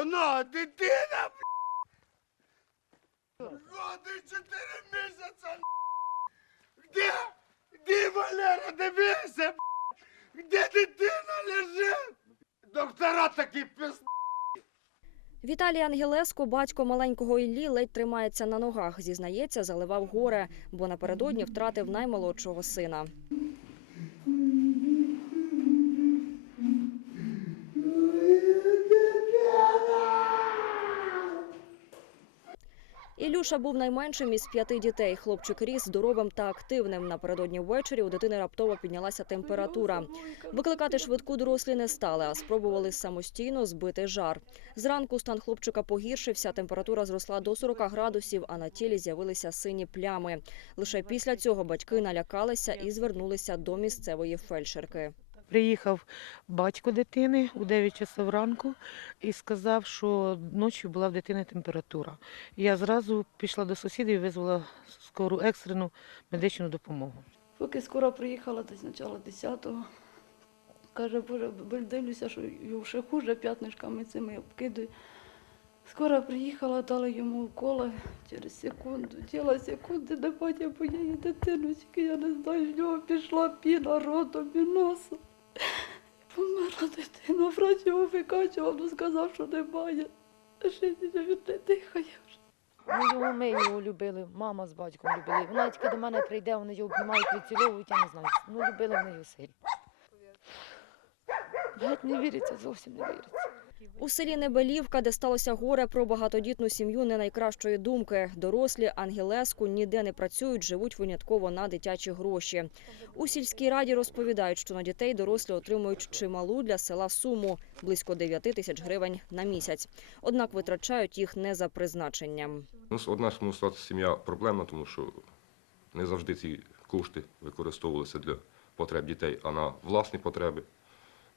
Оно, дитина, б***ь! Годи чотири місяця, н***. Де? Валера, дивися, б***ь! Де дитина лежить? Доктора такі пиз... Віталій Ангелеско, батько маленького Іллі, ледь тримається на ногах. Зізнається, заливав горе, бо напередодні втратив наймолодшого сина. Ілюша був найменшим із п'яти дітей. Хлопчик ріс здоровим та активним. Напередодні ввечері у дитини раптово піднялася температура. Викликати швидку дорослі не стали, а спробували самостійно збити жар. Зранку стан хлопчика погіршився, температура зросла до 40 градусів, а на тілі з'явилися сині плями. Лише після цього батьки налякалися і звернулися до місцевої фельдшерки. Приїхав батько дитини у 9 часов ранку і сказав, що ночі була в дитини температура. Я зразу пішла до сусідів і визвала скору екстрену медичну допомогу. Поки скоро приїхала десь начало 10-го. Каже, боже, бо дивлюся, що його ще хуже п'ятнишками цими обкидує. Скоро приїхала, дали йому уколи через секунду. Діла секунди, де батя моєї дитиночки, я не знаю, в нього пішла піна ротом і носом. Померла дитина, врач його викачував, але сказав, що немає. Життя він не дихає вже. Ми його ми його любили, мама з батьком любили. Вона тільки до мене прийде, вони його обнімають, відціловують, я не знаю. Ну, любили вони його сильно. Геть не віриться, зовсім не віриться. У селі Небелівка, де сталося горе про багатодітну сім'ю, не найкращої думки. Дорослі Ангелеску ніде не працюють, живуть винятково на дитячі гроші. У сільській раді розповідають, що на дітей дорослі отримують чималу для села суму – близько 9 тисяч гривень на місяць. Однак витрачають їх не за призначенням. Одна ну, сім'я проблемна, тому що не завжди ці кошти використовувалися для потреб дітей, а на власні потреби.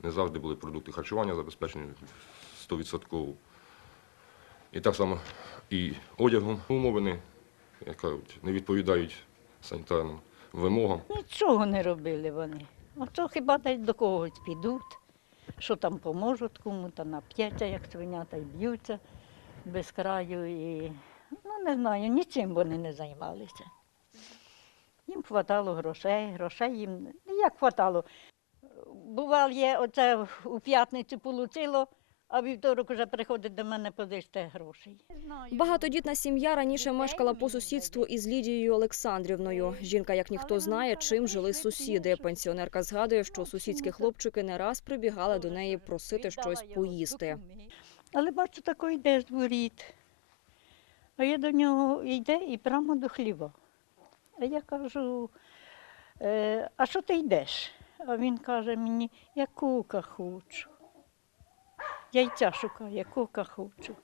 Не завжди були продукти харчування забезпечені 100%. І так само і одягом умови як кажуть, не відповідають санітарним вимогам. Нічого не робили вони. А то хіба десь до когось підуть, що там поможуть кому, та нап'яться, як свинята, і б'ються без краю. І, ну, не знаю, нічим вони не займалися. Їм хватало грошей, грошей їм як хватало. Бувало, є оце у п'ятницю получило, а вівторок вже приходить до мене подиште грошей. Багатодітна сім'я раніше мешкала по сусідству із Лідією Олександрівною. Жінка, як ніхто знає, чим жили сусіди. Пенсіонерка згадує, що сусідські хлопчики не раз прибігали до неї просити щось поїсти. Але бачу, такий йде з воріт. А я до нього йде і прямо до хліба. А я кажу, «Е, а що ти йдеш? А він каже мені, я кука хочу. Яйця шукаю, я кука хочу.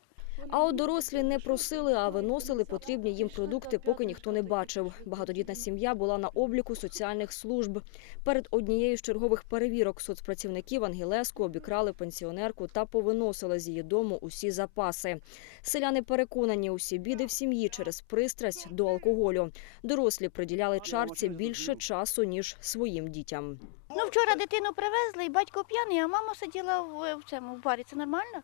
А от дорослі не просили, а виносили потрібні їм продукти, поки ніхто не бачив. Багатодітна сім'я була на обліку соціальних служб. Перед однією з чергових перевірок соцпрацівників Ангелеску обікрали пенсіонерку та повиносили з її дому усі запаси. Селяни переконані, усі біди в сім'ї через пристрасть до алкоголю. Дорослі приділяли чарці більше часу ніж своїм дітям. Ну, вчора дитину привезли, і батько п'яний, а мама сиділа в, цьому в барі. Це нормально?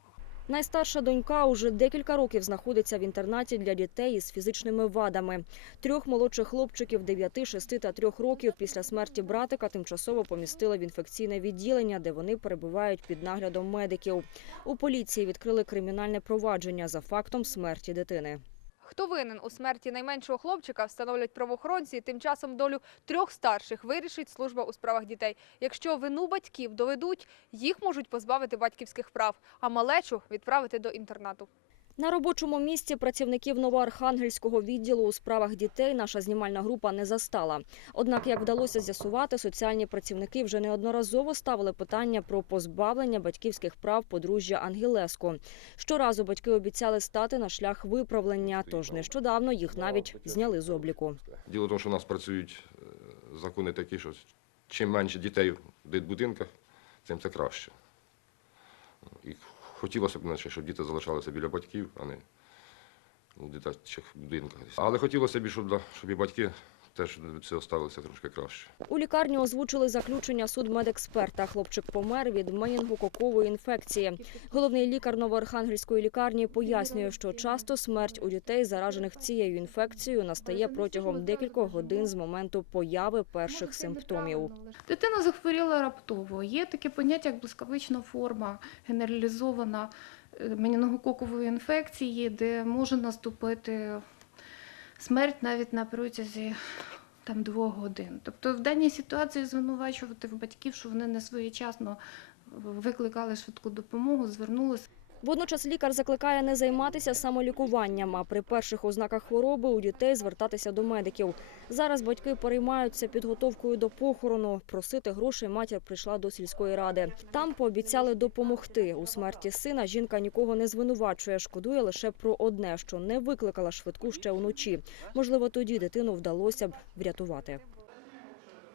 Найстарша донька уже декілька років знаходиться в інтернаті для дітей із фізичними вадами. Трьох молодших хлопчиків 9, 6 та 3 років після смерті братика тимчасово помістили в інфекційне відділення, де вони перебувають під наглядом медиків. У поліції відкрили кримінальне провадження за фактом смерті дитини. Хто винен у смерті найменшого хлопчика, встановлять правоохоронці. Тим часом долю трьох старших вирішить служба у справах дітей. Якщо вину батьків доведуть, їх можуть позбавити батьківських прав, а малечу відправити до інтернату. На робочому місці працівників новоархангельського відділу у справах дітей наша знімальна група не застала. Однак, як вдалося з'ясувати, соціальні працівники вже неодноразово ставили питання про позбавлення батьківських прав подружжя Ангелеско. Щоразу батьки обіцяли стати на шлях виправлення, тож нещодавно їх навіть зняли з обліку. Діло в тому, що у нас працюють е, закони такі, що чим менше дітей в дитбудинках, тим це краще. Хотілося б, наче, щоб діти залишалися біля батьків, а не у дитячих будинках. Але хотілося б, щоб, щоб і батьки теж від цього ставилися трошки краще. У лікарні озвучили заключення судмедексперта. Хлопчик помер від менінгококової інфекції. Головний лікар Новоархангельської лікарні пояснює, що часто смерть у дітей, заражених цією інфекцією, настає протягом декількох годин з моменту появи перших симптомів. Дитина захворіла раптово. Є таке поняття, як блискавична форма, генералізована е, менінгококової інфекції, де може наступити смерть навіть на протязі там, двох годин. Тобто в даній ситуації звинувачувати в батьків, що вони не своєчасно викликали швидку допомогу, звернулися. Водночас лікар закликає не займатися самолікуванням, а при перших ознаках хвороби у дітей звертатися до медиків. Зараз батьки переймаються підготовкою до похорону. Просити грошей матір прийшла до сільської ради. Там пообіцяли допомогти. У смерті сина жінка нікого не звинувачує. Шкодує лише про одне, що не викликала швидку ще уночі. Можливо, тоді дитину вдалося б врятувати.